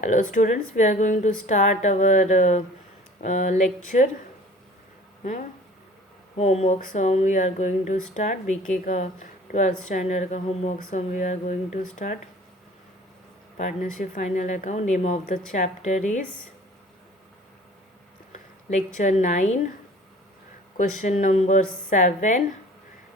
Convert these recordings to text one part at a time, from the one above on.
Hello students, we are going to start our lecture. huh? Homework sum we are going to start. BK का 12th standard का homework sum we are going to start. Partnership final account. Name of the chapter is lecture 9. Question number 7.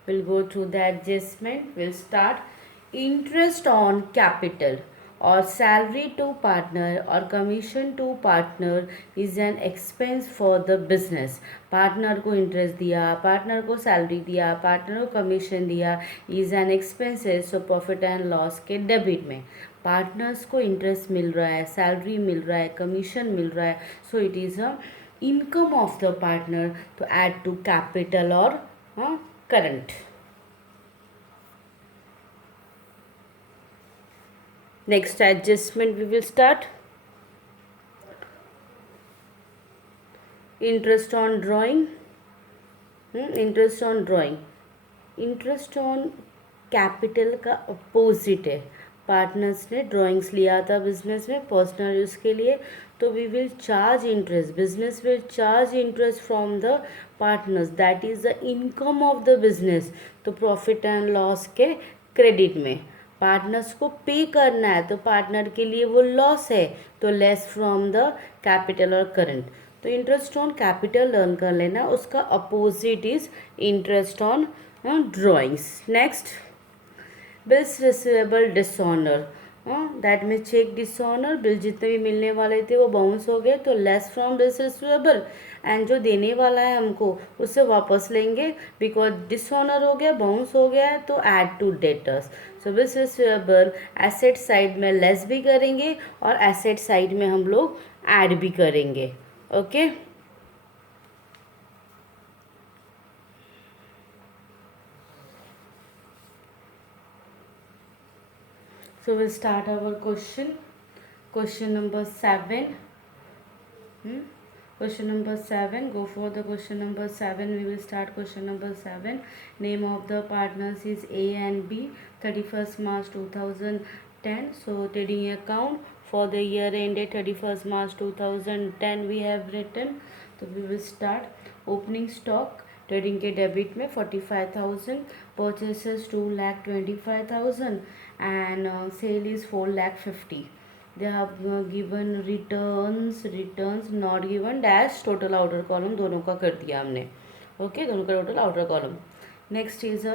We'll go through the adjustment. We'll start interest on capital or salary to partner or commission to partner is an expense for the business. Partner को interest दिया, partner को salary दिया, partner को commission दिया, is an expenses. So profit and loss के debit में partners को interest मिल रहा है, सैलरी मिल रहा है, कमीशन मिल रहा है, so it is a income of the partner to add to capital or current. Next adjustment we will start. Interest on drawing. Interest on drawing. Interest on capital का opposite है. Partners ने drawings लिया था business में personal use के लिए, तो we will charge interest. Business will charge interest from the partners, that is the income of the business. तो प्रॉफिट एंड लॉस के क्रेडिट में पार्टनर्स को पे करना है, तो पार्टनर के लिए वो लॉस है, तो लेस फ्रॉम द कैपिटल और करंट. तो इंटरेस्ट ऑन कैपिटल लर्न कर लेना, उसका opposite is interest on drawings. Next, bills receivable dishonour. That mean cheque dishonour. Bill जितने भी मिलने वाले थे वो बाउंस हो गए, तो less from bills receivable. And जो देने वाला है हमको उससे वापस लेंगे, बिकॉज डिसऑनर हो गया, बाउंस हो गया है, तो add to debtors. So bills receivable asset side में लेस भी करेंगे और एसेट साइड में हम लोग ऐड भी करेंगे. Okay So we'll start our question. Question number 7. Question number 7. Go for the question number 7. We will start question number 7. Name of the partners is A and B. 31st March 2010. So trading account for the year ended 31st March 2010 we have written. So we will start. Opening stock trading के debit में 45,000, purchases 2,25,000 and sale is 4,50,000. They have given returns not given dash total outer column दोनों का कर दिया हमने. Okay दोनों का total outer column. Next is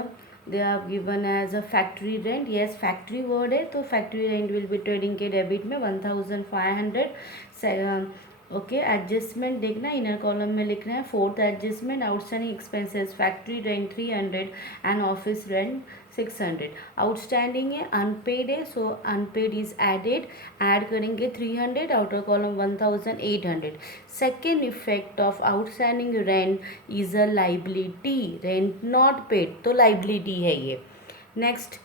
they are given as a factory rent. Yes factory word है, तो factory rent will be trading के डेबिट में 1,500. ओके एडजस्टमेंट देखना, इनर कॉलम में लिखना है. Fourth adjustment outstanding expenses factory rent 300 and office rent 600. Outstanding है, unpaid है, so unpaid is added. Add करेंगे 300, outer column 1,800. Second effect of outstanding rent is a liability. Rent not paid तो liability है ये. Next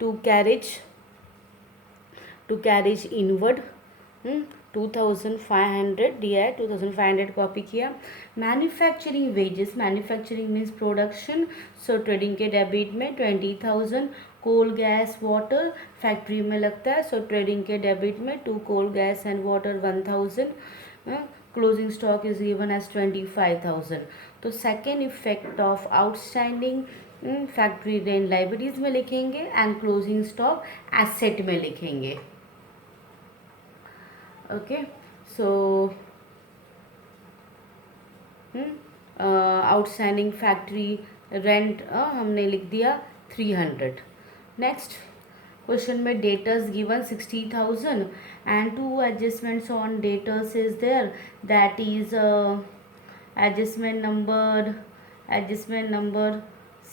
to carriage inward 2,500 दिया है, 2,500 copy किया. Manufacturing wages, manufacturing means production, सो trading के debit में 20,000. कोल gas water factory में लगता है, सो ट्रेडिंग के डेबिट में 2 coal gas and water 1,000. Closing stock is given as 25,000. तो second effect of outstanding factory rent liabilities में लिखेंगे एंड क्लोजिंग स्टॉक एसेट में लिखेंगे. Okay so outstanding factory rent हमने लिख दिया 300. नेक्स्ट क्वेश्चन में debtors given 60,000 and 2 adjustments on debtors is there. That is adjustment number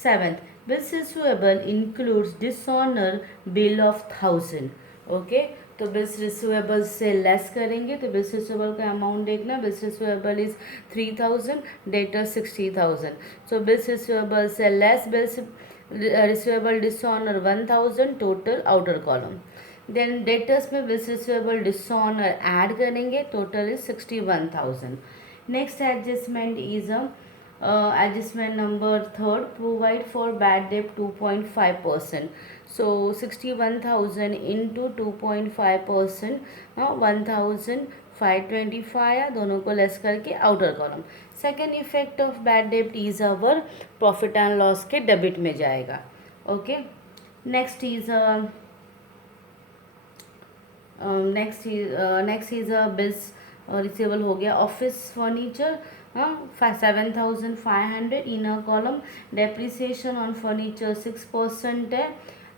7. Bills receivable includes dishonour bill of 1,000. Okay तो bills receivable से less करेंगे, तो बिल्स रिसीवेबल का amount देखना. Bills receivable is 3,000, debtor 60,000. So bills receivable से less bills receivable dishonour 1,000, total outer column. Then debtors में bills receivable dishonour add करेंगे, total is 61,000. Next adjustment is adjustment number 3rd. Provide for bad debt 2.5%. So 61,000 into 2.5%, 1,525 आया, दोनों को less करके outer column. Second effect of bad डेब्ट is our profit and loss के debit में जाएगा. Okay, next is next is bills receivable हो गया. Office furniture 7,500 in a column. Depreciation on furniture 6% है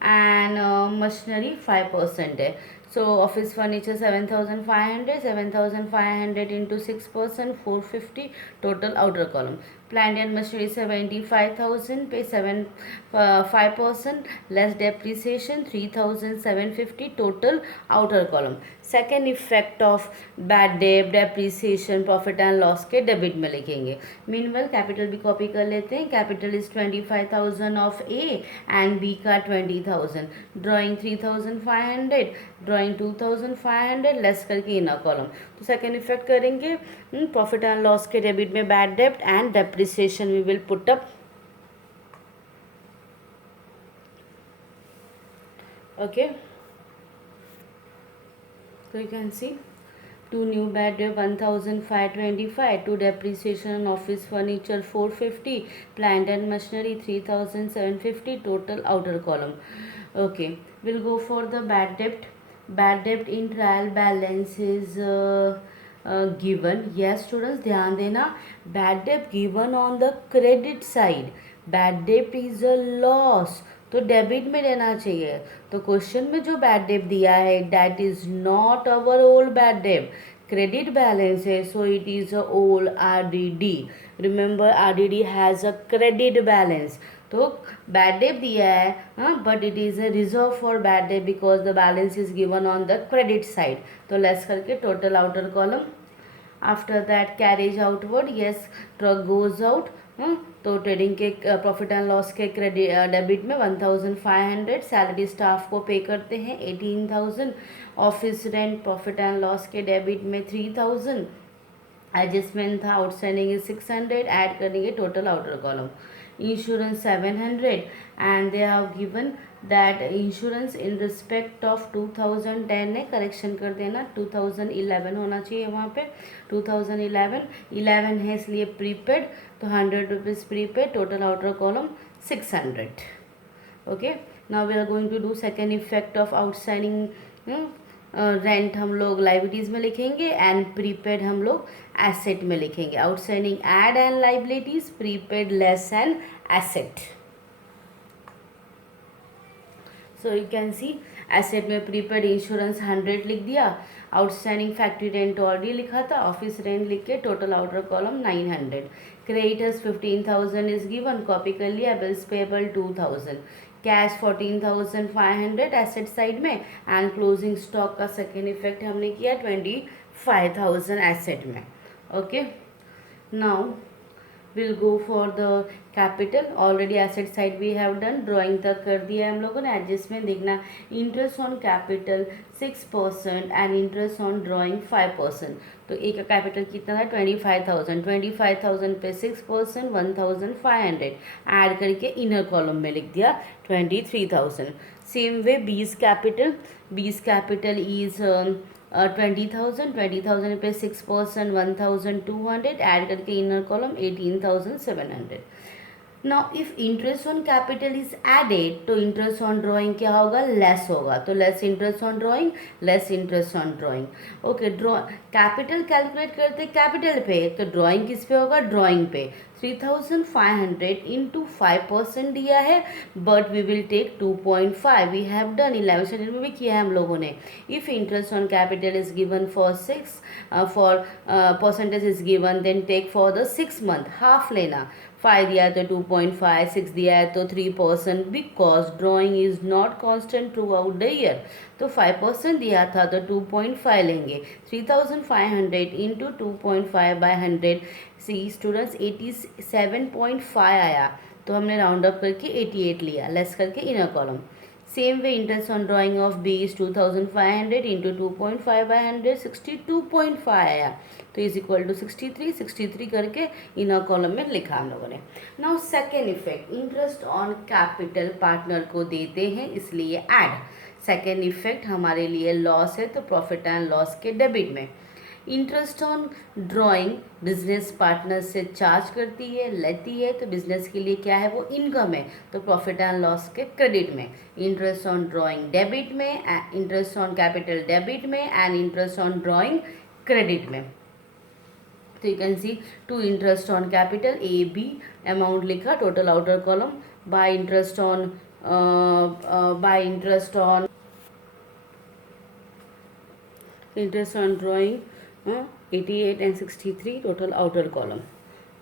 एंड मशीनरी 5% है. So office furniture 7,500 into 6%, 450 total outer column. Plant and machinery 75,000 पे 5% less depreciation 3,750 total outer column. Second effect of bad debt depreciation profit and loss के debit में लिखेंगे. Meanwhile capital भी copy कर लेते हैं. Capital is 25,000 of A and B का 20,000. Drawing 3,500, drawing 2,500 less करके इन अ कॉलम. तो सेकेंड इफेक्ट करेंगे प्रॉफिट एंड लॉस के डेबिट में बैड डेब्ट and depreciation we will put up. Okay, so you can see two new bad debt 1,525, two depreciation on office furniture 450, plant and machinery 3,750 total outer column. Okay, we'll go for the bad debt. Bad debt in trial balance is given. Yes students, ध्यान देना, bad debt given on the credit side. Bad debt is a loss, तो debit में लेना चाहिए. तो question में जो bad debt दिया है that is not our old bad debt. Credit balance है, so it is a old RDD. Remember RDD has a credit balance. तो बैड डेट दिया है but it is a reserve for bad debt because the balance is given on the credit side. तो less करके total outer column. After that carriage outward, yes truck goes out. तो trading के profit and loss के credit debit में 1,500. Salary staff को पे करते हैं 18,000. Office rent profit and loss के डेबिट में 3,000. एडजस्टमेंट था आउटस्टैंडिंग इज 600. ऐड करेंगे total outer column. Insurance 700 and they have given that insurance in respect of 2010 ने करेक्शन कर देना, 2011 होना चाहिए वहाँ पे. 2011 है इसलिए प्रीपेड, तो 100 rupees prepaid. Total outer column 600. Okay, now we are going to do second effect of outstanding. Rent हम लोग लाइबिलिटीज़ में लिखेंगे एंड प्रीपेड हम लोग एसेट में लिखेंगे. Outstanding add and liabilities, prepaid less and asset. So you can see asset में prepaid insurance 100 लिख दिया. आउटस्टैंडिंग फैक्ट्री रेंट ऑलरेडी लिखा था, ऑफिस रेंट लिख के total outer column 900. Creditors 15,000 is given, copy कर लिया. Bills payable 2,000. Cash 14,500 asset side में एंड क्लोजिंग स्टॉक का सेकेंड इफेक्ट हमने किया 25,000 एसेट में. Okay, now will go for the capital. Already asset side we have done, drawing तक कर दिया है हम लोगों ने. एडजस्टमेंट देखना, interest on capital 6% and interest on drawing 5%. तो एक का कैपिटल कितना है 25,000. 25,000 पे 6% 1,500 ऐड करके इनर कॉलम में लिख दिया 23,000. सेम वे बीस कैपिटल इज 20,000. 20,000 पे 6% 1,200 ऐड करके inner column 18,700. Now if interest on capital is added तो इंटरेस्ट ऑन ड्राइंग क्या होगा, लेस होगा. तो less interest on drawing, less interest on drawing. Okay, capital calculate करते कैपिटल पे, तो ड्राइंग किस पे होगा, ड्राइंग पे. 3,500 इंटू 5% दिया है but we will take 2.5. We have done 11 standard में भी किया है हम लोगों ने. If interest on capital is given for 6 for percentage is given then take for the 6 month half लेना. 5 दिया है तो 2.5, 6 दिया है तो 3% because drawing is not constant through out the year. तो 5% दिया था तो 2.5 लेंगे. 3,500 इंटू 2.5 बाय 100. सी स्टूडेंट्स 87.5 आया, तो हमने राउंड अप करके 88 लिया, लेस करके inner column. Same way interest on drawing of B is 2500 into 2.5 by 100 62.5 आया, तो इज इक्वल टू 63 करके इनर कॉलम में लिखा हम लोगों ने। Now second effect, interest on capital partner को देते हैं इसलिए ऐड। सेकेंड इफेक्ट हमारे लिए लॉस है तो प्रॉफिट एंड लॉस के डेबिट में। Interest on drawing business partner से चार्ज करती है लेती है, तो बिजनेस के लिए क्या है वो इनकम है, तो प्रॉफिट एंड लॉस के क्रेडिट में। इंटरेस्ट ऑन ड्राइंग डेबिट में, इंटरेस्ट ऑन कैपिटल डेबिट में and interest on drawing credit में। तो you can see to interest on capital A B amount लिखा total outer column, by interest on interest on drawing 88 and 63 total outer column.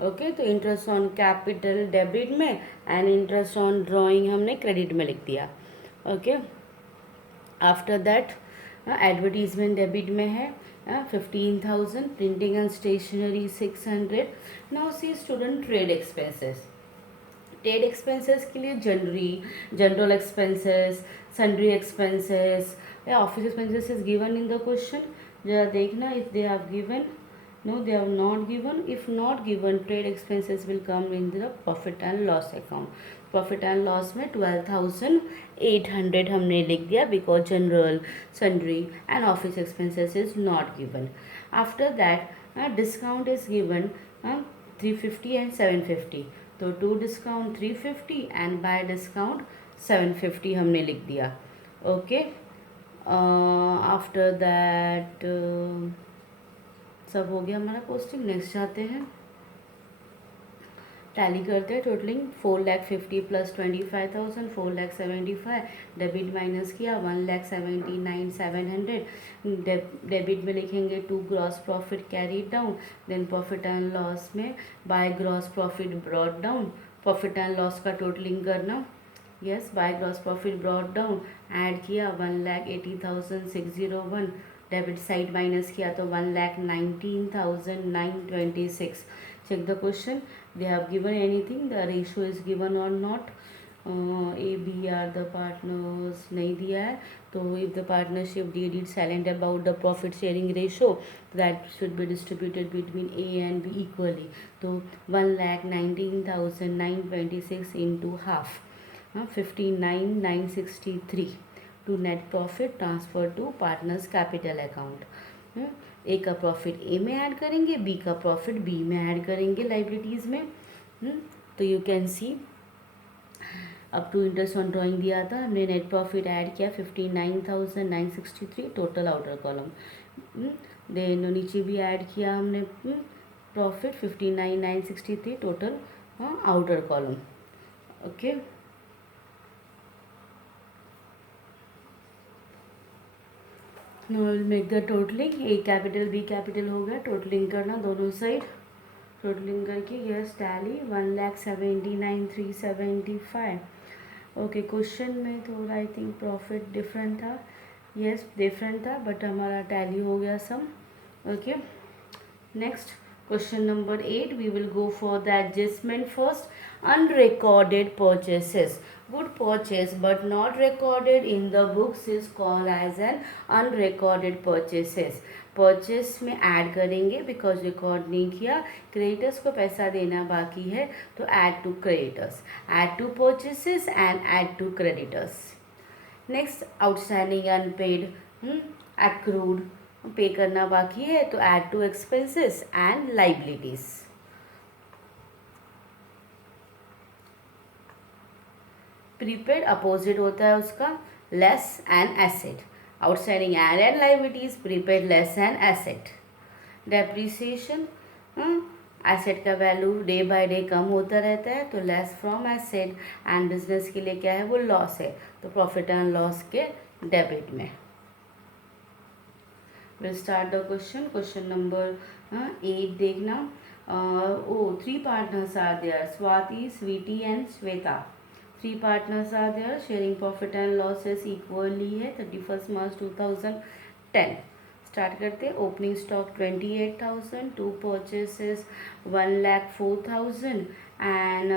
Okay, तो interest on capital debit में and interest on drawing हमने credit में लिख दिया। Okay, after that advertisement debit में है 15,000, printing and stationery 600। Now see student trade expenses. Trade expenses के लिए जनरल एक्सपेंसेस, सन्ड्री एक्सपेंसेस या office expenses is given in the question. जरा देखना, if they have given, no they have not given, if not given trade expenses will come in the profit and loss account। Profit and loss में 12,800 हमने लिख दिया because general sundry and office expenses is not given. After that discount is given 350 and 750, तो to discount 350 and by discount 750 हमने लिख दिया। Okay, after that सब हो गया हमारा पोस्टिंग। नेक्स्ट जाते हैं, टैली करते हैं। टोटलिंग 4,50,000 प्लस 25,000 4,75,000, डेबिट माइनस किया 1,79,700। डेबिट में लिखेंगे to gross profit carried down, then profit and loss में by gross profit brought down. Profit and loss का टोटलिंग करना, yes, by gross profit brought down, add किया 1,80,601, debit side minus किया तो 1,19,926। Check the question, they have given anything, the ratio is given or not, A B are the partners, नहीं दिया है, तो if the partnership did it silent about the profit sharing ratio that should be distributed between A and B equally, तो 1,19,926 into half 59,963 to net profit transfer to partners capital account। ए का profit ए में add करेंगे, B का profit B में add करेंगे liabilities में। तो you can see up to interest on drawing दिया था हमने, नेट प्रॉफिट ऐड किया 59,963 टोटल आउटर कॉलम। देन नीचे भी ऐड किया हमने profit 59,963 total outer column. Okay, now we'll make the totaling, A capital B capital हो गया, टोटलिंग करना दोनों साइड, टोटलिंग करके यस टैली 1,79,375। ओके, क्वेश्चन में थोड़ा आई थिंक प्रॉफिट डिफरेंट था, यस डिफरेंट था, बट हमारा टैली हो गया सम। Okay, next question number 8, we will go for the adjustment first. Unrecorded purchases, good purchase but not recorded in the books is called as an unrecorded purchases। Purchase में add करेंगे because record नहीं किया, creditors को पैसा देना बाकी है तो add to creditors, add to purchases and add to creditors. Next outstanding unpaid accrued pay करना बाकी है तो add to expenses and liabilities. Prepaid opposite होता है उसका less an asset, outstanding and liabilities, prepaid less an asset. Depreciation, asset का value day by day कम होता रहता है तो less from asset, and business के लिए क्या है वो लॉस है तो प्रॉफिट एंड लॉस के डेबिट में। Will start the question. Question number 8 देखना। 3 partners are there, Swati, Sweety and Shweta. 3 partners are there, sharing profit and losses equally है 31 मार्च 2010। स्टार्ट करते हैं। Opening stock 28,000, to purchases 1,04,000 and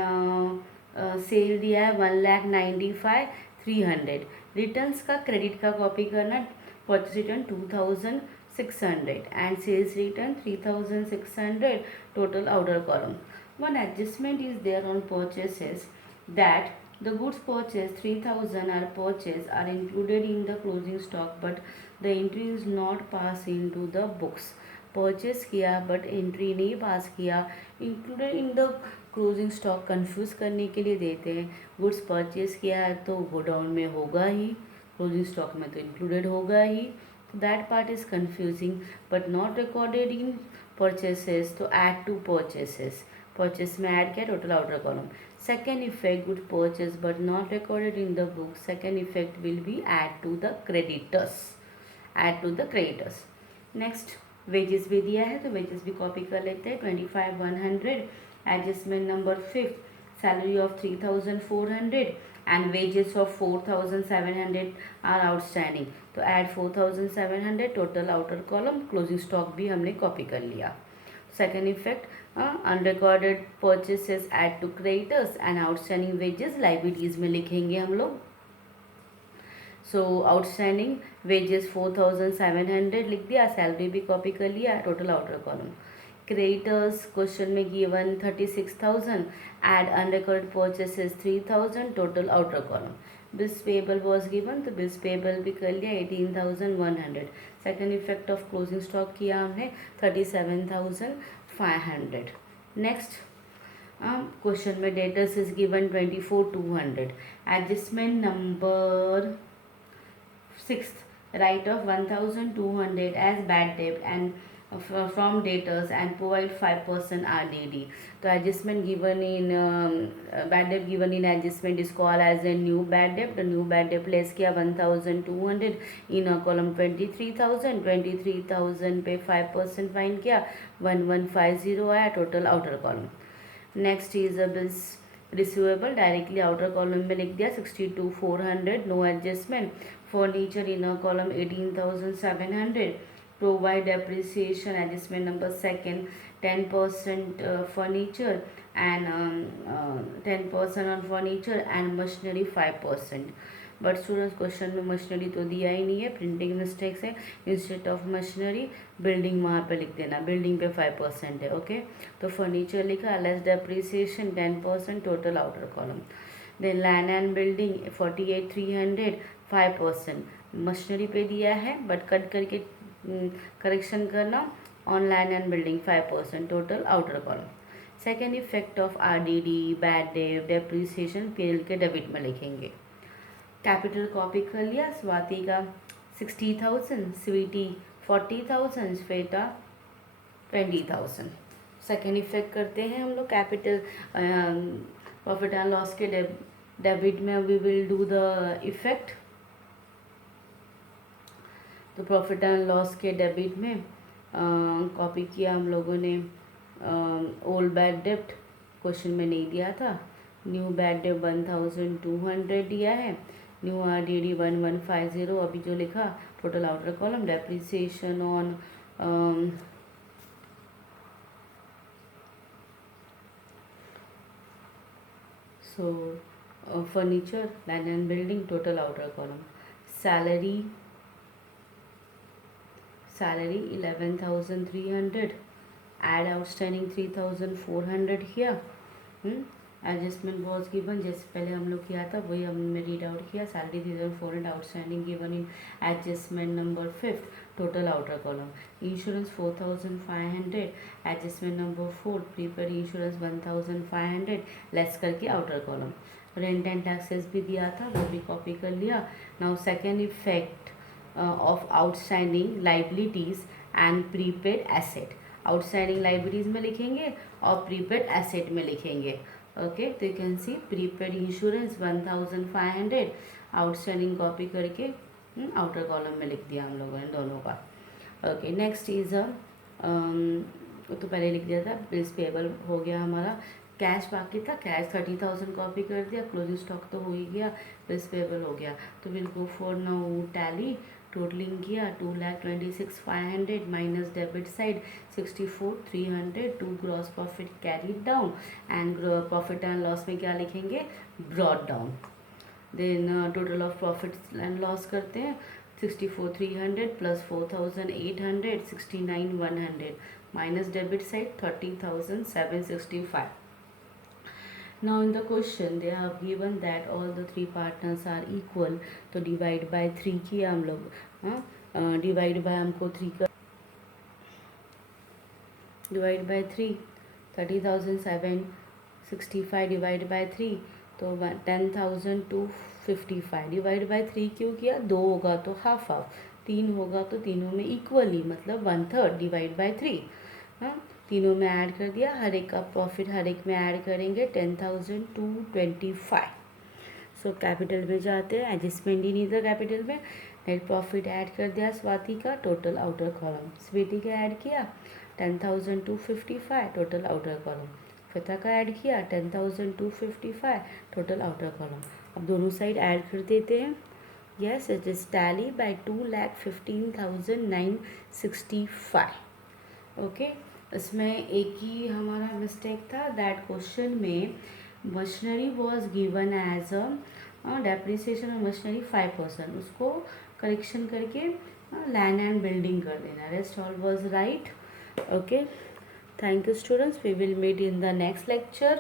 sale दिया है 1,95,000, 300। रिटर्न्स का credit का कॉपी करना, purchase return 2600 and sales return 3600, total outer column. One adjustment is there on purchases that the goods purchased 3000 are included in the closing stock but the entry is not passed into the books. Purchase किया but entry नहीं पास किया, included in the closing stock confuse करने के लिए देते हैं। Goods purchase किया है तो गोडाउन में होगा ही, क्लोजिंग स्टॉक में तो इंक्लूडेड होगा ही, तो that part is confusing but not recorded in purchases, तो ऐड टू परचेसेस, परचेस में ऐड किया, total outer column. Second effect, good purchase but not recorded in the book, second effect will be add to the creditors, add to the creditors. Next wages भी दिया है तो wages भी copy कर लेते हैं। 25,100, adjustment number 5, salary of 3,400 and wages of 4,700 are outstanding, तो add 4,700, total outer column, closing stock भी हमने कॉपी कर लिया। Second effect, unrecorded purchases add to creditors and outstanding wages liabilities में लिखेंगे हम लोग। सो आउटस्टैंडिंग वेजेस 4,700 लिख दिया, सैलरी भी कॉपी कर लिया, total outer column. Creditors question में given 36,000, add unrecorded purchases 3,000, total outer column. Bills payable was given तो बिल्स पेबल भी कर लिया 18,100। Second effect of closing stock किया हमने 37,500। नेक्स्ट क्वेश्चन में debtors is given 24,200, adjustment number 6th, write off 1,200 as bad debt and from debtors and provide 5% RDD. तो adjustment given in bad debt given in adjustment is called as a new bad debt. The new bad debt place किया 1,200 in a column 23,000, 23,000 पे 5% fine किया, 1,150 आया, total outer column. Next is a bills receivable, directly outer column में लिख दिया 62,400, no adjustment. Furniture inner column 18,700, provide depreciation, adjustment number second 10% furniture and 10% on furniture and machinery 5%। But students question में machinery तो दिया ही नहीं है, printing mistakes है, इंस्टेड ऑफ मशीनरी बिल्डिंग वहाँ पे लिख देना, बिल्डिंग पे 5% है, ओके। तो फर्नीचर लिखा, less depreciation 10%, total outer column. Then land and building 48,300, 5%, machinery पे दिया है बट कट करके करेक्शन करना, on land and building 5%, total outer column. Second effect of RDD, bad debt, depreciation period के डेबिट में लिखेंगे। कैपिटल कॉपी कर लिया, स्वाति का 60,000, स्वीटी 40,000, श्वेता 20,000। सेकेंड इफेक्ट करते हैं हम लोग कैपिटल प्रॉफिट एंड लॉस के डेबिट में we will do the effect. तो प्रॉफिट एंड लॉस के डेबिट में कॉपी किया हम लोगों ने ओल्ड बैड डेप्ट, क्वेश्चन में नहीं दिया था, न्यू बैड डेप्ट 1,200 दिया है, न्यू RDD 1,150 अभी जो लिखा, total outer column. Depreciation on furniture, land and building, total outer column. Salary 11,300, add outstanding 3,400 किया। एडजस्टमेंट वॉज गिवन, जैसे पहले हम लोग किया था वही हमने रीड आउट किया, salary 3,400, outstanding given in adjustment number 5, total outer column. Insurance 4,500, adjustment number 4, prepaid insurance 1,500, less करके outer column. Rent and taxes भी दिया था, वो भी कॉपी कर लिया। Now second effect of outstanding liabilities and prepaid asset, outstanding liabilities में लिखेंगे और प्रीपेड एसेट में लिखेंगे, ओके। तो you can see prepaid insurance 1,500, outstanding copy करके आउटर कॉलम में लिख दिया हम लोगों ने दोनों का, ओके। नेक्स्ट इज तो पहले लिख दिया था, बिल्स पेबल हो गया हमारा। कैश बाकी था, कैश 30,000 कॉपी कर दिया, क्लोजिंग स्टॉक तो हो ही गया, बिल्स पेबल हो गया। तो will go for now tally, totalling किया 2,26,500 minus debit side 64,300, to gross profit carried down and profit and loss में क्या लिखेंगे, brought down. Then total of profit and loss करते हैं 64,300 plus 4,800 69,100 minus debit side 30,765. Now in the question they have given that all the three partners are equal, तो divide by 3 किया हम लोग. divide by हमको 3 का divide by 3 30,765 divide by 3 तो 10,255 divide by 3 क्यों किया? 2 होगा तो हाफ हाफ, 3 होगा तो तीनों में इक्वली मतलब 1/3 डिवाइड बाय 3. हाँ, तीनों में ऐड कर दिया, हर एक का प्रॉफिट हर एक में ऐड करेंगे 10,225. सो कैपिटल में जाते हैं, एडजस्टमेंट ही नहीं था कैपिटल में. नेट प्रॉफिट ऐड कर दिया स्वाति का, टोटल आउटर कॉलम. स्वीटी का ऐड किया 10,255 टोटल आउटर कॉलम. श्वेता का ऐड किया 10,255 टोटल आउटर कॉलम. अब दोनों साइड ऐड कर देते हैं. Yes, it is tally by 2,15,965. Okay, इसमें एक ही हमारा मिस्टेक था. दैट क्वेश्चन में machinery was given as a depreciation of machinery 5%, उसको करेक्शन करके लैंड एंड बिल्डिंग कर देना. Rest all was right. Okay, thank you students, we will meet in the next lecture.